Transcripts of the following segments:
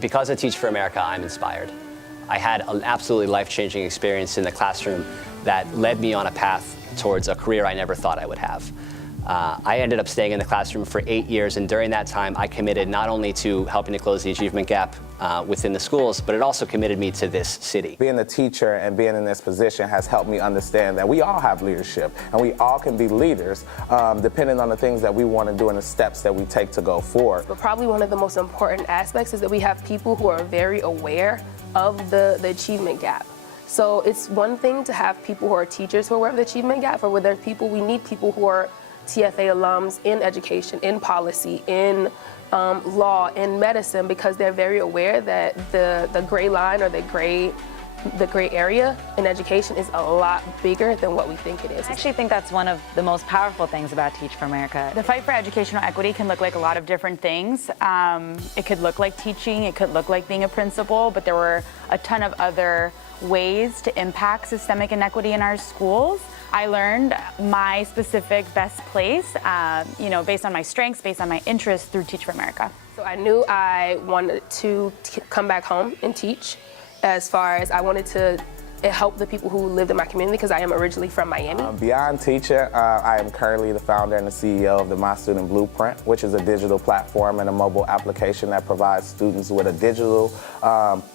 Because of Teach for America, I'm inspired. I had an absolutely life-changing experience in the classroom that led me on a path towards a career I never thought I would have. I ended up staying in the classroom for 8 years, and during that time, I committed not only to helping to close the achievement gap within the schools, but it also committed me to this city. Being a teacher and being in this position has helped me understand that we all have leadership, and we all can be leaders depending on the things that we want to do and the steps that we take to go forward. But probably one of the most important aspects is that we have people who are very aware of the achievement gap. So it's one thing to have people who are teachers who are aware of the achievement gap, but we need people who are TFA alums in education, in policy, in law, in medicine, because they're very aware that the gray line or the gray area in education is a lot bigger than what we think it is. I actually think that's one of the most powerful things about Teach for America. The fight for educational equity can look like a lot of different things. It could look like teaching, it could look like being a principal, but there were a ton of other ways to impact systemic inequity in our schools. I learned my specific best place, based on my strengths, based on my interests through Teach for America. So I knew I wanted to come back home and teach, as far as I wanted to help the people who lived in my community, because I am originally from Miami. Beyond teaching, I am currently the founder and the CEO of the My Student Blueprint, which is a digital platform and a mobile application that provides students with a digital,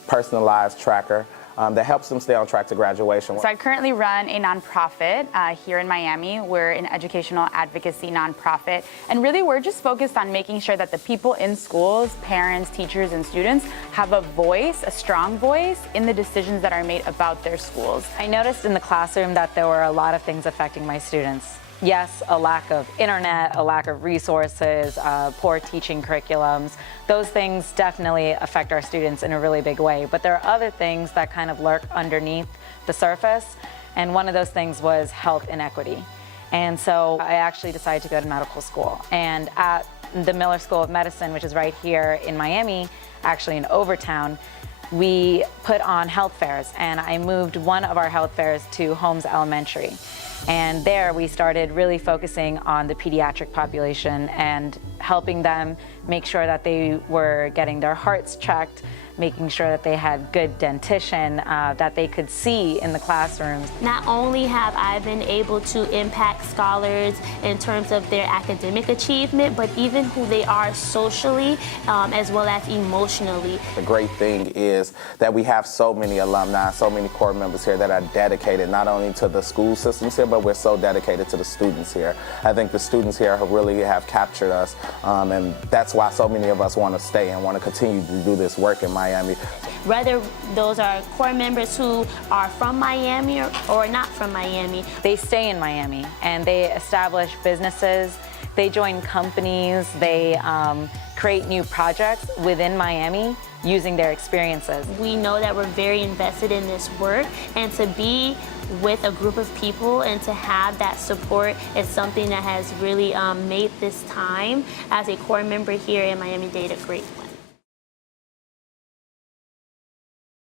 personalized tracker that helps them stay on track to graduation. So I currently run a nonprofit here in Miami. We're an educational advocacy nonprofit, and really we're just focused on making sure that the people in schools, parents, teachers, and students have a voice, a strong voice, in the decisions that are made about their schools. I noticed in the classroom that there were a lot of things affecting my students. Yes, a lack of internet, a lack of resources, poor teaching curriculums. Those things definitely affect our students in a really big way. But there are other things that kind of lurk underneath the surface. And one of those things was health inequity. And so I actually decided to go to medical school. And at the Miller School of Medicine, which is right here in Miami, actually in Overtown, we put on health fairs. And I moved one of our health fairs to Holmes Elementary. And there we started really focusing on the pediatric population and helping them make sure that they were getting their hearts checked, making sure that they had good dentition, that they could see in the classrooms. Not only have I been able to impact scholars in terms of their academic achievement, but even who they are socially, as well as emotionally. The great thing is that we have so many alumni, so many core members here that are dedicated not only to the school systems here, but we're so dedicated to the students here. I think the students here really have captured us, and that's why so many of us want to stay and want to continue to do this work in Miami. Whether those are core members who are from Miami or not from Miami. They stay in Miami and they establish businesses, they join companies, they create new projects within Miami using their experiences. We know that we're very invested in this work, and to be with a group of people and to have that support is something that has really made this time as a core member here in Miami-Dade a great place.